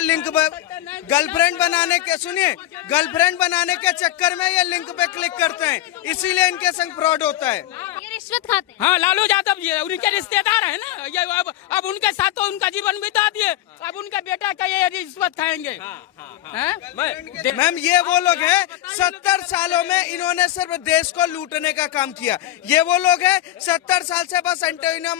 ये link girlfriend बनाने के गर्लफ्रेंड बनाने के चक्कर में ये लिंक पे क्लिक करते हैं, इसीलिए इनके संग फ्रॉड होता है। ये रिश्वत खाते हैं। हाँ, लालू यादव जी उनके रिश्तेदार है ना, ये अब उनके साथ तो उनका जीवन बिता दिए, अब उनका बेटा का ये रिश्वत खाएंगे। मैम ये वो लोग हैं 70 सालों में इन्होंने सिर्फ देश को लूटने का काम किया। ये वो लोग हैं 70 साल से बस एंटेनो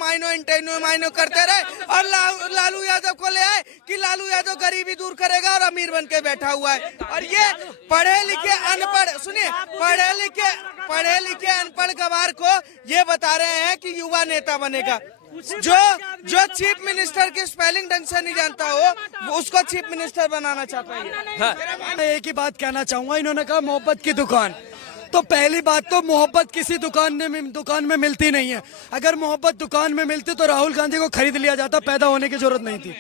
माइनो करते रहे और लालू यादव को ले आए कि लालू यादव गरीबी दूर करेगा और अमीर बन के बैठा हुआ है। और ये पढ़े लिखे अनपढ़, सुनिए, पढ़े लिखे अनपढ़ गवार को ये बता रहे हैं कि युवा नेता बनेगा। जो चीफ मिनिस्टर की स्पेलिंग ढंग से नहीं जानता हो उसको चीफ मिनिस्टर बनाना चाहता है। हाँ। मैं एक ही बात कहना चाहूंगा, इन्होंने कहा मोहब्बत की दुकान, तो पहली बात तो मोहब्बत किसी दुकान में मिलती नहीं है। अगर मोहब्बत दुकान में मिलती तो राहुल गांधी को खरीद लिया जाता, पैदा होने की जरूरत नहीं थी।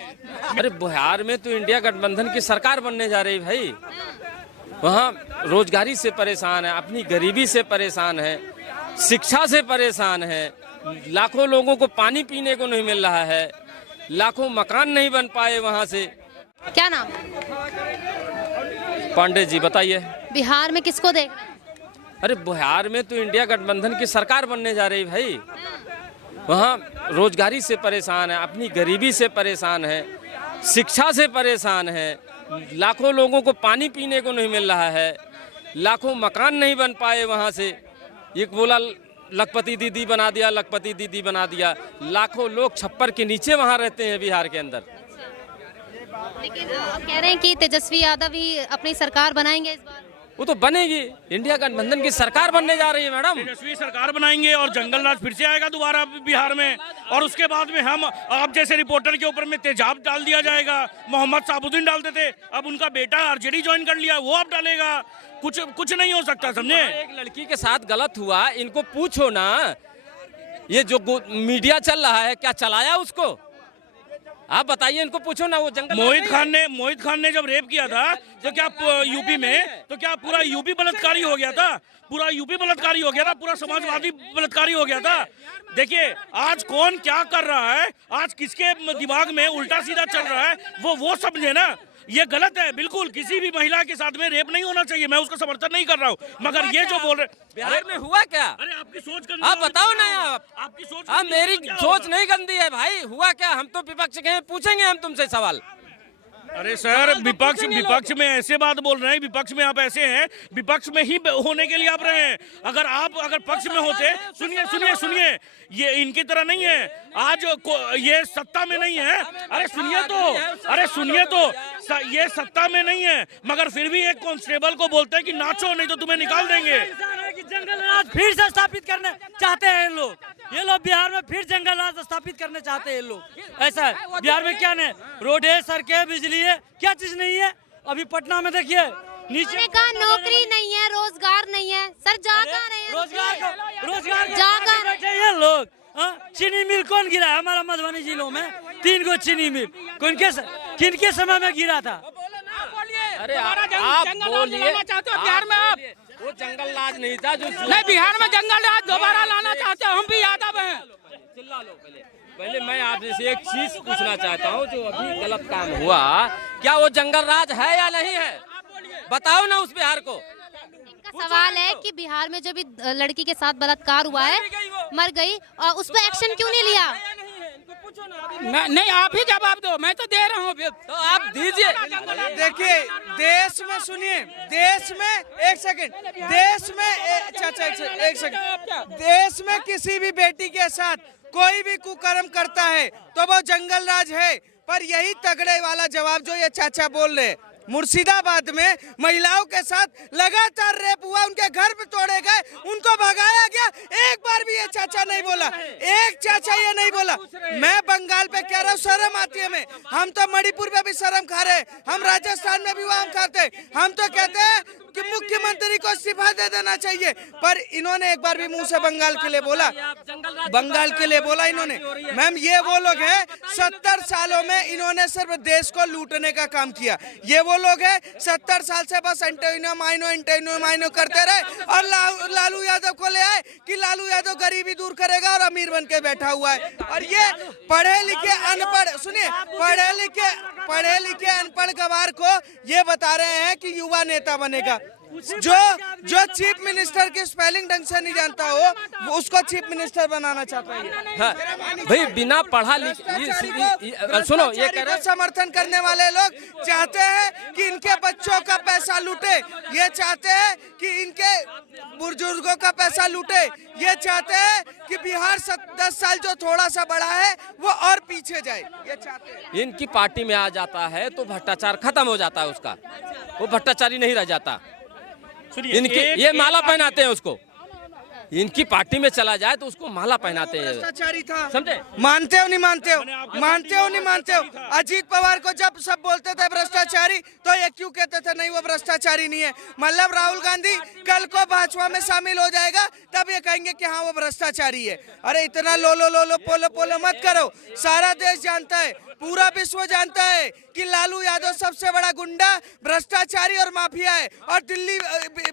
अरे बिहार में तो इंडिया गठबंधन की सरकार बनने जा रही भाई, वहाँ रोजगारी से परेशान है, अपनी गरीबी से परेशान है, शिक्षा से परेशान है, लाखों लोगों को पानी पीने को नहीं मिल रहा है, लाखों मकान नहीं बन पाए वहाँ से। क्या नाम? पांडे जी बताइए। बिहार में किसको देख रहे हैं? अरे बिहार में तो इंडिया गठबंधन की सरकार बनने जा रही भाई, वहाँ रोजगारी से परेशान है, अपनी गरीबी से परेशान है, शिक्षा से परेशान है, लाखों लोगों को पानी पीने को नहीं मिल रहा है, लाखों मकान नहीं बन पाए वहाँ से। ये बोला लखपति दीदी बना दिया, लखपति दीदी बना दिया, लाखों लोग छप्पर के नीचे वहाँ रहते हैं बिहार के अंदर। लेकिन कह रहे हैं कि तेजस्वी यादव ही अपनी सरकार बनाएंगे इस बार। वो तो बनेगी, इंडिया गठबंधन की सरकार बनने जा रही है मैडम। तेजस्वी सरकार बनाएंगे और जंगल राज फिर से आएगा दोबारा बिहार में, और उसके बाद में हम आप जैसे रिपोर्टर के ऊपर में तेजाब डाल दिया जाएगा। मोहम्मद साबुद्दीन डालते थे, अब उनका बेटा आरजेडी ज्वाइन कर लिया, वो अब डालेगा। कुछ नहीं हो सकता, समझे। एक लड़की के साथ गलत हुआ, इनको पूछो ना, ये जो मीडिया चल रहा है क्या चलाया उसको, आप बताइए, इनको पूछो ना। वो जंगल मोहित खान ने जब रेप किया था तो क्या यूपी में, तो क्या पूरा यूपी बलात्कारी हो गया था? पूरा यूपी बलात्कारी हो गया था, पूरा समाजवादी बलात्कारी हो गया था। देखिए आज कौन क्या कर रहा है, आज किसके दिमाग में उल्टा सीधा चल रहा है, वो समझे ना। ये गलत है बिल्कुल, किसी भी महिला के साथ में रेप नहीं होना चाहिए, मैं उसका समर्थन नहीं कर रहा हूँ, मगर ये जो बोल रहे बिहार में हुआ क्या? अरे आपकी सोच आप बताओ ना, आपकी सोच मेरी सोच नहीं गंदी है भाई, हुआ क्या? हम तो विपक्ष के हैं, पूछेंगे हम तुमसे सवाल। अरे सर, विपक्ष में ऐसे बात बोल रहे हैं, विपक्ष में आप ऐसे हैं, विपक्ष में ही होने के लिए आप रहे हैं। अगर पक्ष में होते, सुनिए, ये इनकी तरह नहीं है, आज ये सत्ता में नहीं है। अरे सुनिए तो ये सत्ता में नहीं है, मगर फिर भी एक कांस्टेबल को बोलते हैं कि नाचो नहीं तो तुम्हें निकाल देंगे। जंगल राज फिर से स्थापित करना चाहते हैं ये लोग बिहार में फिर जंगल राज स्थापित करना चाहते हैं ये लोग। ऐसा है बिहार में, क्या नहीं, रोड है, सड़कें, बिजली है, क्या चीज नहीं है। अभी पटना में देखिए नीचे का नौकरी नहीं है, रोजगार नहीं है सर, जा कहाँ रहे हैं? रोजगार जा कहाँ रहे हैं ये लोग? चीनी मिल कौन गिरा है हमारा मधुबनी जिलों में? 3 गो चीनी मिल किनके समय में गिरा था? अरे आप बोलिए, बिहार में आप वो जंगल राज नहीं था जो नहीं, बिहार में जंगल राज दोबारा लाना चाहते हैं, हम भी यादव हैं। चिल्ला लो पहले मैं आपसे एक चीज पूछना चाहता हूँ, जो अभी गलत काम हुआ, क्या वो जंगल राज है या नहीं है? बताओ ना उस बिहार को। इनका सवाल है कि बिहार में जो भी लड़की के साथ बलात्कार हुआ है, मर गई, और उस पर एक्शन क्यों नहीं लिया? नहीं, आप ही जवाब दो, मैं तो दे रहा हूँ, तो आप दीजिए। देखिए देश में, सुनिए, देश में एक सेकंड, देश में चाचा एक सेकंड, देश में किसी भी बेटी के साथ कोई भी कुकर्म करता है तो वो जंगल राज है। पर यही तगड़े वाला जवाब जो ये चाचा बोल रहे, मुर्शिदाबाद में महिलाओं के साथ लगातार रेप हुआ, उनके घर पे तोड़े गए, उनको भगाया गया, एक बार भी ये चाचा नहीं बोला, एक चाचा ये नहीं बोला। मैं बंगाल पे कह रहा हूँ, शर्म आती है हमें, हम तो मणिपुर में भी शर्म खा रहे हैं, हम राजस्थान में भी वहाँ खाते हैं, हम तो कहते हैं कि मुख्यमंत्री को इस्तीफा दे देना चाहिए, पर इन्होंने एक बार भी मुंह से बंगाल के लिए बोला, बंगाल के लिए बोला इन्होंने। मैम ये वो लोग हैं 70 सालों में इन्होंने सिर्फ देश को लूटने का काम किया। ये वो लोग हैं 70 साल से बस एंटेनो माइनो करते रहे और लालू यादव को ले आए कि लालू यादव गरीबी दूर करेगा और अमीर बन के बैठा हुआ है। और ये पढ़े लिखे अनपढ़, सुनिए, पढ़े लिखे अनपढ़ गवार को ये बता रहे हैं कि युवा नेता बनेगा। जो चीफ मिनिस्टर की स्पेलिंग ढंग से नहीं जानता हो वो उसको चीफ मिनिस्टर बनाना चाहता है। हाँ, भाई बिना पढ़ा लिखा, सुनो, ये कह रहे समर्थन करने वाले लोग चाहते हैं कि इनके बच्चों का पैसा लूटे, ये चाहते हैं कि इनके बुजुर्गों का पैसा लूटे, ये चाहते हैं कि बिहार 10 साल जो थोड़ा सा बड़ा है वो और पीछे जाए, ये चाहते हैं। इनकी पार्टी में आ जाता है तो भ्रष्टाचार खत्म हो जाता है, उसका वो भ्रष्टाचारी नहीं रह जाता। इनकी ये माला पहनाते हैं उसको, इनकी पार्टी में चला जाए तो उसको माला पहनाते हैं। भ्रष्टाचारी था, समझे? मानते हो नहीं मानते हो, मानते हो नहीं मानते हो। अजीत पवार को जब सब बोलते थे भ्रष्टाचारी तो ये क्यों कहते थे नहीं वो भ्रष्टाचारी नहीं है। मतलब राहुल गांधी कल को भाजपा में शामिल हो जाएगा तब ये कहेंगे कि हाँ वो भ्रष्टाचारी है। अरे इतना लो पोलो मत करो, सारा देश जानता है, पूरा विश्व जानता है कि लालू यादव सबसे बड़ा गुंडा, भ्रष्टाचारी और माफिया है। और दिल्ली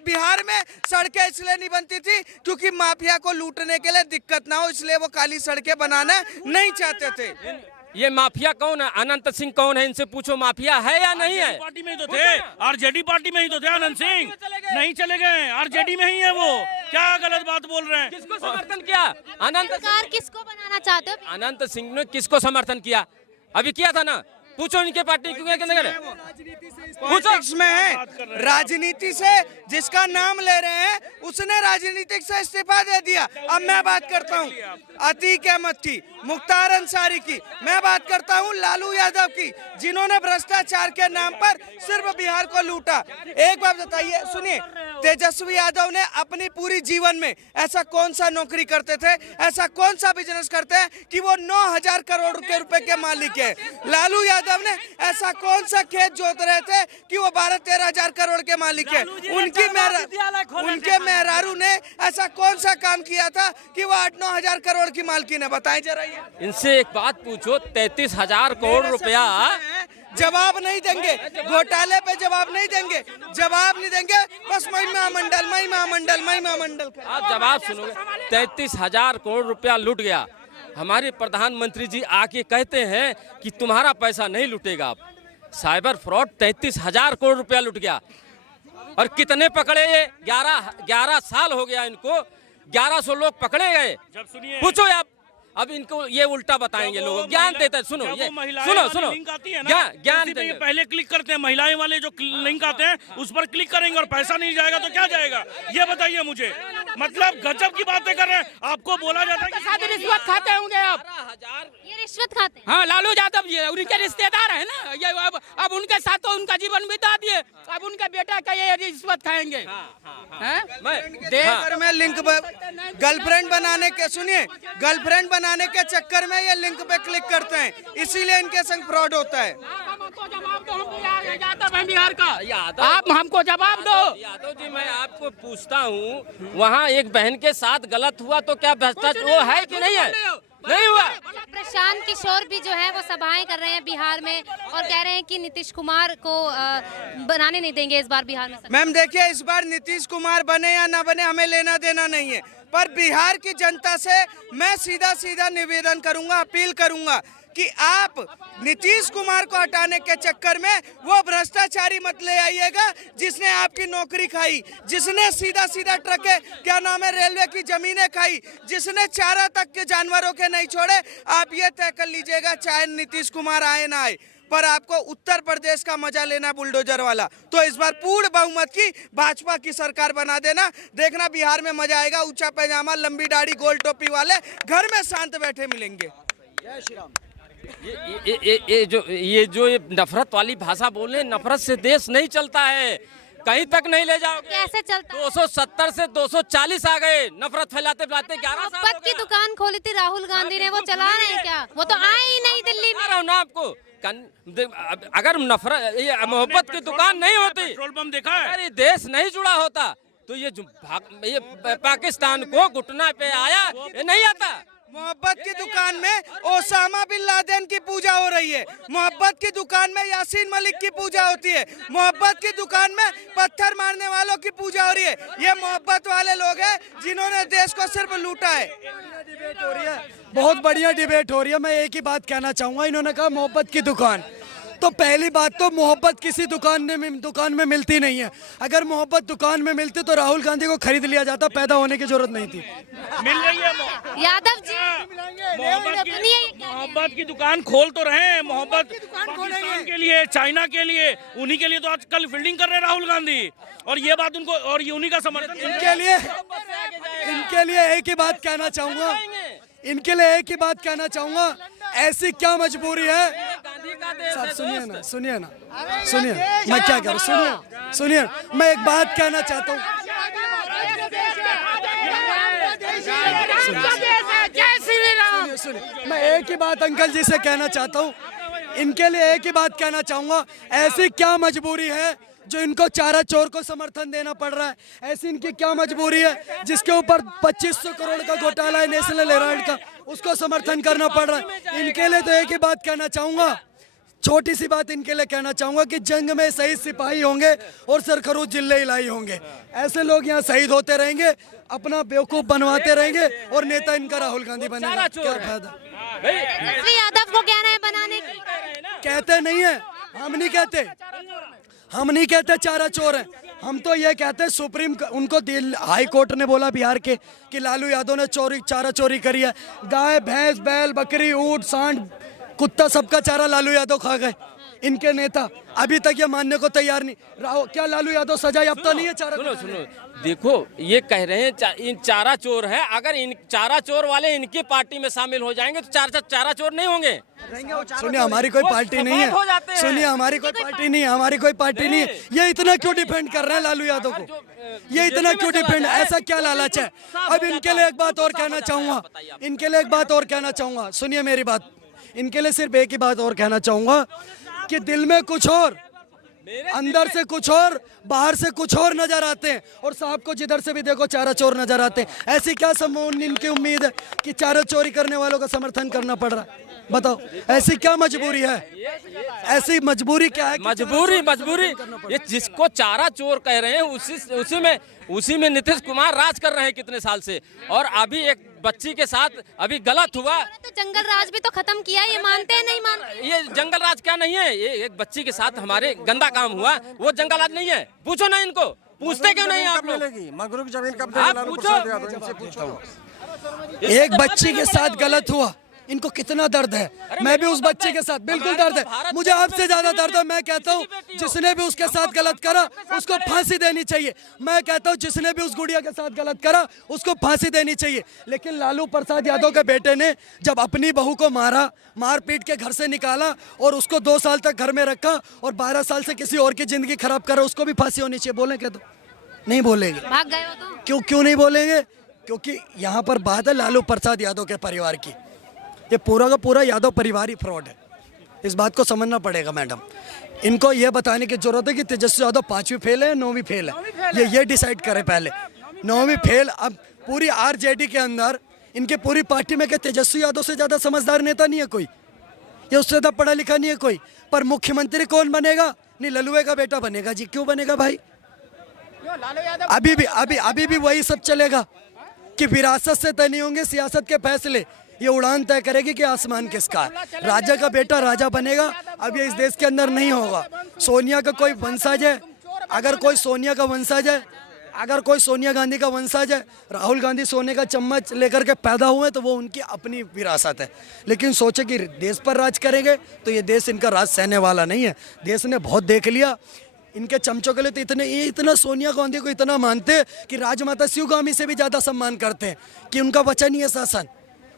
बिहार में सड़कें इसलिए नहीं बनती थी क्योंकि माफिया को लूटने के लिए दिक्कत ना हो, इसलिए वो काली सड़कें बनाना नहीं चाहते थे। ये माफिया कौन है? अनंत सिंह कौन है? इनसे पूछो माफिया है या नहीं है। पार्टी में ही तो थे, आरजेडी पार्टी में ही तो थे अनंत सिंह, नहीं चले गए, आरजेडी में ही है वो। क्या गलत बात बोल रहे हैं? किसको समर्थन किया? अनंत सरकार किसको बनाना चाहते हो? अनंत सिंह ने किसको समर्थन किया? अभी किया था ना, पूछो इनके पार्टी क्यों पॉलिटिक्स में है, राजनीति से जिसका नाम ले रहे हैं उसने राजनीतिक से इस्तीफा दे दिया। अब मैं बात करता हूँ अतीक अहमद की, मुख्तार अंसारी की, मैं बात करता हूँ लालू यादव की, जिन्होंने भ्रष्टाचार के नाम पर सिर्फ बिहार को लूटा। एक बात बताइए, सुनिए, तेजस्वी यादव ने अपनी पूरी जीवन में ऐसा कौन सा नौकरी करते थे, ऐसा कौन सा बिजनेस करते हैं कि वो 9,000 करोड़ रुपए के मालिक है। लालू यादव ने ऐसा कौन सा खेत जोत रहे थे कि वो 12-13 हजार करोड़ के मालिक है। उनके मेहरारू ने ऐसा कौन सा काम किया था कि वो 8-9 हजार करोड़ की मालकिन है? बताएं जरा। ये इनसे एक बात पूछो, 33,000 करोड़ रुपया जवाब नहीं देंगे, घोटाले पे जवाब नहीं देंगे, जवाब नहीं देंगे, बस महिमा मंडल। आप जवाब सुनोगे। 33,000 करोड़ रुपया लूट गया। हमारे प्रधानमंत्री जी आके कहते हैं कि तुम्हारा पैसा नहीं लूटेगा। आप साइबर फ्रॉड 33,000 करोड़ रुपया लूट गया। और कितने पकड़े? ये 11 साल हो गया इनको, 1100 लोग पकड़े गए। पूछो आप, अब इनको ये उल्टा बताएंगे लोग, ज्ञान देते। सुनो ये, सुनो ज्ञान देंगे। पहले क्लिक करते हैं, महिलाएं वाले जो लिंक आते हैं उस पर क्लिक करेंगे और पैसा नहीं जाएगा तो क्या जाएगा? ये बताइए मुझे। मतलब गजब की बातें कर रहे हैं। आपको बोला जाता है कि रिश्वत खाते होंगे आप, ये रिश्वत खाते हैं। हाँ, लालू यादव ये उनके रिश्तेदार है ना, ये अब उनके साथ तो उनका जीवन बिता दिए, अब उनके बेटा का ये रिश्वत खाएंगे। देश भर में लिंक गर्लफ्रेंड बनाने के, सुनिए, गर्लफ्रेंड बनाने के चक्कर में ये लिंक पे क्लिक करते हैं, इसीलिए इनके संग फ्रॉड होता है। यादव है बिहार का, आप हमको जवाब दो। यादव जी, मैं आपको पूछता हूँ, वहाँ एक बहन के साथ गलत हुआ तो क्या भ्रष्टाचार वो है कि नहीं है? नहीं हुआ। प्रशांत किशोर भी जो है वो सभाएं कर रहे हैं बिहार में और कह रहे हैं कि नीतीश कुमार को बनाने नहीं देंगे इस बार बिहार में। मैम देखिए, इस बार नीतीश कुमार बने या ना बने हमें लेना देना नहीं है, पर बिहार की जनता से मैं सीधा निवेदन करूंगा, अपील करूंगा कि आप नीतीश कुमार को हटाने के चक्कर में वो भ्रष्टाचारी मत ले आइएगा जिसने आपकी नौकरी खाई, जिसने सीधा ट्रक, क्या नाम है, रेलवे की जमीनें खाई, जिसने चारा तक के जानवरों के नहीं छोड़े। आप ये तय कर लीजिएगा, चाहे नीतीश कुमार आए ना आए, पर आपको उत्तर प्रदेश का मजा लेना बुलडोजर वाला। तो इस बार पूर्ण बहुमत की भाजपा की सरकार बना देना, देखना बिहार में मजा आएगा। ऊंचा पैजामा, लंबी दाढ़ी, गोल टोपी वाले घर में शांत बैठे मिलेंगे। जय श्री राम। ये जो नफरत वाली भाषा बोले, नफरत से देश नहीं चलता है। कहीं तक नहीं ले जाओगे। कैसे चलता है? 270 से 240 आ गए, नफरत फैलाते फैलाते 11 साल मोहब्बत की दुकान खोली थी राहुल गांधी ने, वो चला रहे हैं क्या? वो तो आए ही नहीं दिल्ली में। बता रहा हूं ना आपको, अगर नफरत ये मोहब्बत की दुकान नहीं होती, पेट्रोल पंप देखा है? अगर ये देश नहीं जुड़ा होता तो ये पाकिस्तान को घुटना पे आया, ये नहीं आता। मोहब्बत की दुकान में ओसामा बिन लादेन की पूजा हो रही है, मोहब्बत की दुकान में यासीन मलिक की पूजा होती है, मोहब्बत की दुकान में पत्थर मारने वालों की पूजा हो रही है। ये मोहब्बत वाले लोग हैं जिन्होंने देश को सिर्फ लूटा है। बहुत बढ़िया डिबेट हो रही है। मैं एक ही बात कहना चाहूँगा, इन्होंने कहा मोहब्बत की दुकान, तो पहली बात तो मोहब्बत किसी दुकान में मिलती नहीं है। अगर मोहब्बत दुकान में मिलती तो राहुल गांधी को खरीद लिया जाता, पैदा होने की जरूरत नहीं थी। मिल रही है यादव जी, मोहब्बत की दुकान खोल तो रहे हैं, मोहब्बत पाकिस्तान के लिए, चाइना के लिए, उन्हीं के लिए तो आजकल फील्डिंग कर रहे हैं राहुल गांधी। और ये बात उनको, और ये उन्हीं का समर्थन इनके लिए एक ही बात कहना चाहूँगा, इनके लिए एक ही बात कहना चाहूँगा, ऐसी क्या मजबूरी है। साहब सुनिए ना, मैं क्या करूँ, सुनिए, मैं एक बात कहना चाहता हूँ। सुनिए, मैं एक ही बात अंकल जी से कहना चाहता हूँ, इनके लिए एक ही बात कहना चाहूँगा, ऐसी क्या मजबूरी है जो इनको चारा चोर को समर्थन देना पड़ रहा है। ऐसी इनकी क्या मजबूरी है जिसके ऊपर 2500 करोड़ का घोटाला है नेशनल हेराल्ड का, उसको समर्थन करना पड़ रहा है। इनके लिए तो एक ही बात कहना चाहूँगा, छोटी सी बात इनके लिए कहना चाहूँगा कि जंग में शहीद सिपाही होंगे और सरखरूज जिले इलाई होंगे। ऐसे लोग यहाँ शहीद होते रहेंगे, अपना बेवकूफ़ बनवाते रहेंगे और नेता इनका राहुल गांधी बनेगा। क्या फायदा? यादव को कह रहे हैं बनाने की, कहते नहीं है, हम नहीं कहते चारा चोर है, हम तो ये कहते हैं उनको हाई कोर्ट ने बोला बिहार के कि लालू यादव ने चारा चोरी करी है। गाय, भैंस, बैल, बकरी, ऊंट, सांड, कुत्ता, सबका चारा लालू यादव खा गए। इनके नेता अभी तक ये मानने को तैयार नहीं। क्या लालू यादव सजा याफ्ता नहीं है? सुनो, देखो ये कह रहे हैं इन चारा चोर है, अगर इन चारा चोर वाले इनकी पार्टी में शामिल हो जाएंगे तो चारा चोर नहीं होंगे। सुनिए, हमारी कोई पार्टी नहीं है, सुनिए, हमारी कोई पार्टी नहीं है, ये इतना क्यों डिफेंड कर रहे हैं लालू यादव को? ये इतना क्यों डिफेंड, ऐसा क्या लालच है? अब इनके लिए एक बात और कहना चाहूँगा, सुनिए मेरी बात, इनके लिए सिर्फ एक ही बात और कहना चाहूँगा कि दिल में कुछ और, अंदर से कुछ और, बाहर से कुछ और नजर आते हैं, और साहब को जिधर से भी देखो चारा चोर नजर आते हैं। ऐसी क्या इनकी उम्मीद है कि चारा चोरी करने वालों का समर्थन करना पड़ रहा है? बताओ, ऐसी क्या मजबूरी है? ऐसी मजबूरी क्या है? मजबूरी ये जिसको चारा चोर कह रहे हैं उसी में नीतीश कुमार राज कर रहे हैं कितने साल से। और अभी एक बच्ची के साथ अभी गलत हुआ तो जंगल राज भी तो खत्म किया, ये मानते हैं नहीं मानते? ये जंगल राज क्या नहीं है? ये एक बच्ची के साथ हमारे गंदा काम हुआ, वो जंगल राज नहीं है? पूछो ना इनको, पूछते क्यों नहीं आप लोग? मगरू की जमीन कब आप पूछो। एक बच्ची के साथ गलत हुआ, इनको कितना दर्द है? मैं भी उस बच्चे के साथ, बिल्कुल दर्द है, मुझे आपसे ज्यादा दर्द है। मैं कहता हूँ जिसने भी उसके साथ गलत करा उसको फांसी देनी चाहिए। मैं कहता हूँ जिसने भी उस गुड़िया के साथ गलत करा उसको फांसी देनी चाहिए। लेकिन लालू प्रसाद यादव के बेटे ने जब अपनी बहू को मार पीट के घर से निकाला और उसको 2 साल तक घर में रखा और 12 साल से किसी और की जिंदगी खराब करा, उसको भी फांसी होनी चाहिए। बोले क्या? तो नहीं बोलेंगे। भाग गए हो तो? क्यों नहीं बोलेंगे? क्योंकि यहाँ पर बात है लालू प्रसाद यादव के परिवार की। ये पूरा का पूरा यादव परिवार ही फ्रॉड है, इस बात को समझना पड़ेगा मैडम। इनको ये बताने की जरूरत है कि तेजस्वी यादव 5वीं फेल है या 9वीं फेल है, ये डिसाइड करें पहले। 9वीं फेल। अब पूरी आरजेडी के अंदर इनके पूरी पार्टी में क्या तेजस्वी यादव से ज़्यादा समझदार नेता नहीं है कोई, या उससे ज़्यादा पढ़ा लिखा नहीं है कोई? पर मुख्यमंत्री कौन बनेगा? नहीं, लल्लुए का बेटा बनेगा जी। क्यों बनेगा भाई? अभी भी वही सब चलेगा कि विरासत से तय नहीं होंगे सियासत के फैसले, ये उड़ान तय करेगी कि आसमान किसका है। राजा का बेटा राजा बनेगा, अब ये इस देश के अंदर नहीं होगा। सोनिया का कोई वंशज है, अगर कोई सोनिया का वंशज है, अगर कोई सोनिया गांधी का वंशज है, राहुल गांधी सोने का चम्मच लेकर के पैदा हुए तो वो उनकी अपनी विरासत है। लेकिन सोचे कि देश पर राज करेंगे तो ये देश इनका राज सहने वाला नहीं है। देश ने बहुत देख लिया, इनके चमचों के लिए तो इतना सोनिया गांधी को इतना मानते कि राजमाता शिवगामी से भी ज़्यादा सम्मान करते हैं कि उनका वचन ही है शासन।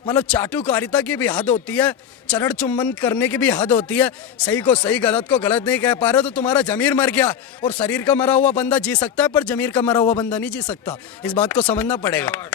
मतलब चाटुकारिता की भी हद होती है, चरण चुम्बन करने की भी हद होती है। सही को सही, गलत को गलत नहीं कह पा रहे तो तुम्हारा जमीर मर गया। और शरीर का मरा हुआ बंदा जी सकता है पर जमीर का मरा हुआ बंदा नहीं जी सकता। इस बात को समझना पड़ेगा।